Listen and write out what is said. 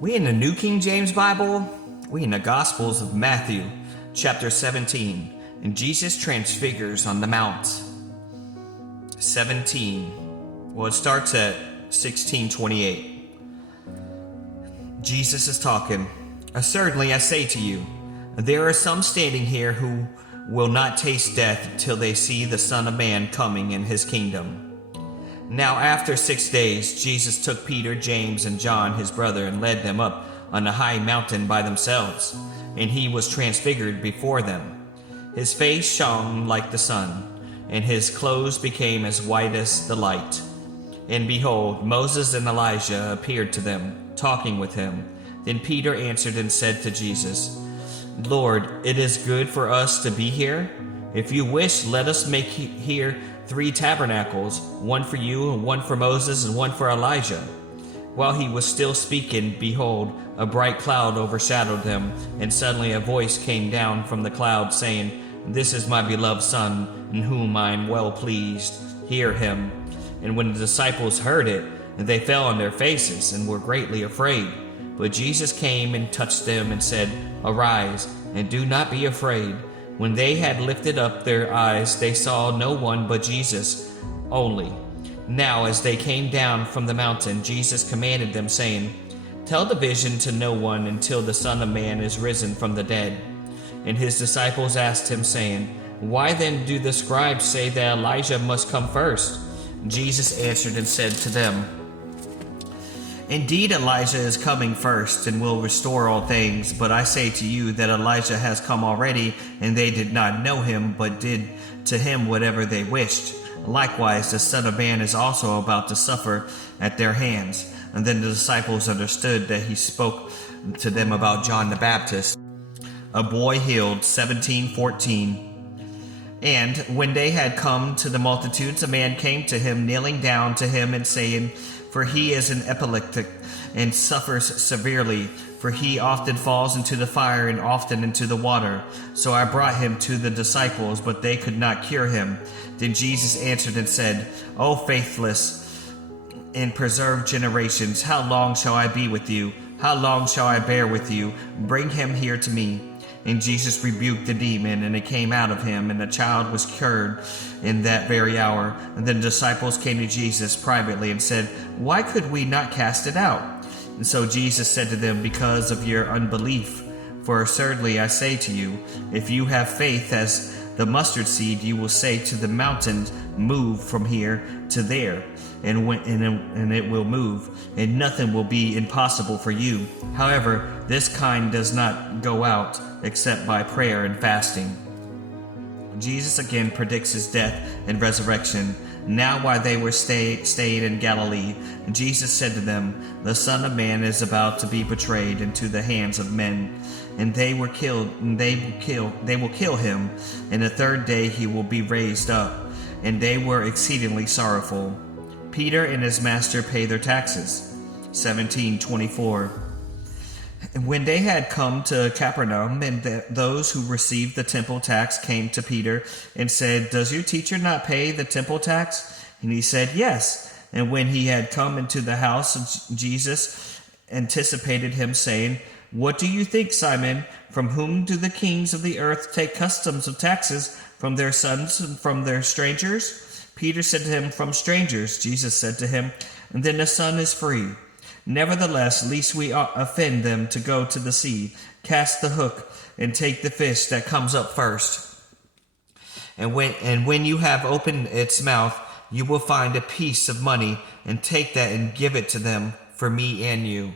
We in the New King James Bible, we in the Gospels of Matthew, chapter 17, and Jesus transfigures on the Mount. 17. Well, it starts at 16:28. Jesus is talking. Certainly I say to you, there are some standing here who will not taste death till they see the Son of Man coming in his kingdom. Now after 6 days, Jesus took Peter, James, and John, his brother, and led them up on a high mountain by themselves, and he was transfigured before them. His face shone like the sun, and his clothes became as white as the light. And behold, Moses and Elijah appeared to them, talking with him. Then Peter answered and said to Jesus, Lord, it is good for us to be here. If you wish, let us make here 3 tabernacles, one for you, and one for Moses, and one for Elijah. While he was still speaking, behold, a bright cloud overshadowed them, and suddenly a voice came down from the cloud, saying, This is my beloved Son, in whom I am well pleased. Hear him. And when the disciples heard it, they fell on their faces, and were greatly afraid. But Jesus came and touched them, and said, Arise, and do not be afraid. When they had lifted up their eyes, they saw no one but Jesus only. Now as they came down from the mountain, Jesus commanded them, saying, Tell the vision to no one until the Son of Man is risen from the dead. And his disciples asked him, saying, Why then do the scribes say that Elijah must come first? Jesus answered and said to them, Indeed, Elijah is coming first and will restore all things. But I say to you that Elijah has come already, and they did not know him, but did to him whatever they wished. Likewise, the Son of Man is also about to suffer at their hands. And then the disciples understood that he spoke to them about John the Baptist. A boy healed, 17:14. And when they had come to the multitudes, a man came to him, kneeling down to him and saying, For he is an epileptic and suffers severely, for he often falls into the fire and often into the water. So I brought him to the disciples, but they could not cure him. Then Jesus answered and said, O faithless and preserved generations, how long shall I be with you? How long shall I bear with you? Bring him here to me. And Jesus rebuked the demon, and it came out of him, and the child was cured in that very hour. And then the disciples came to Jesus privately and said, Why could we not cast it out? And so Jesus said to them, Because of your unbelief. For certainly I say to you, if you have faith as the mustard seed, you will say to the mountain, Move from here to there, and it will move, and nothing will be impossible for you. However, this kind does not go out except by prayer and fasting. Jesus again predicts his death and resurrection. Now while they were staying in Galilee, Jesus said to them, The Son of Man is about to be betrayed into the hands of men, and they will kill him, and the third day he will be raised up. And they were exceedingly sorrowful. Peter and his master pay their taxes. 17:24. And when they had come to Capernaum, and those who received the temple tax came to Peter and said, Does your teacher not pay the temple tax? And he said, Yes. And when he had come into the house, Jesus anticipated him, saying, What do you think, Simon? From whom do the kings of the earth take customs of taxes? From their sons and from their strangers? Peter said to him, From strangers. Jesus said to him, And then the son is free. Nevertheless, lest we offend them, to go to the sea, cast the hook, and take the fish that comes up first. And when you have opened its mouth, you will find a piece of money, and take that and give it to them for me and you.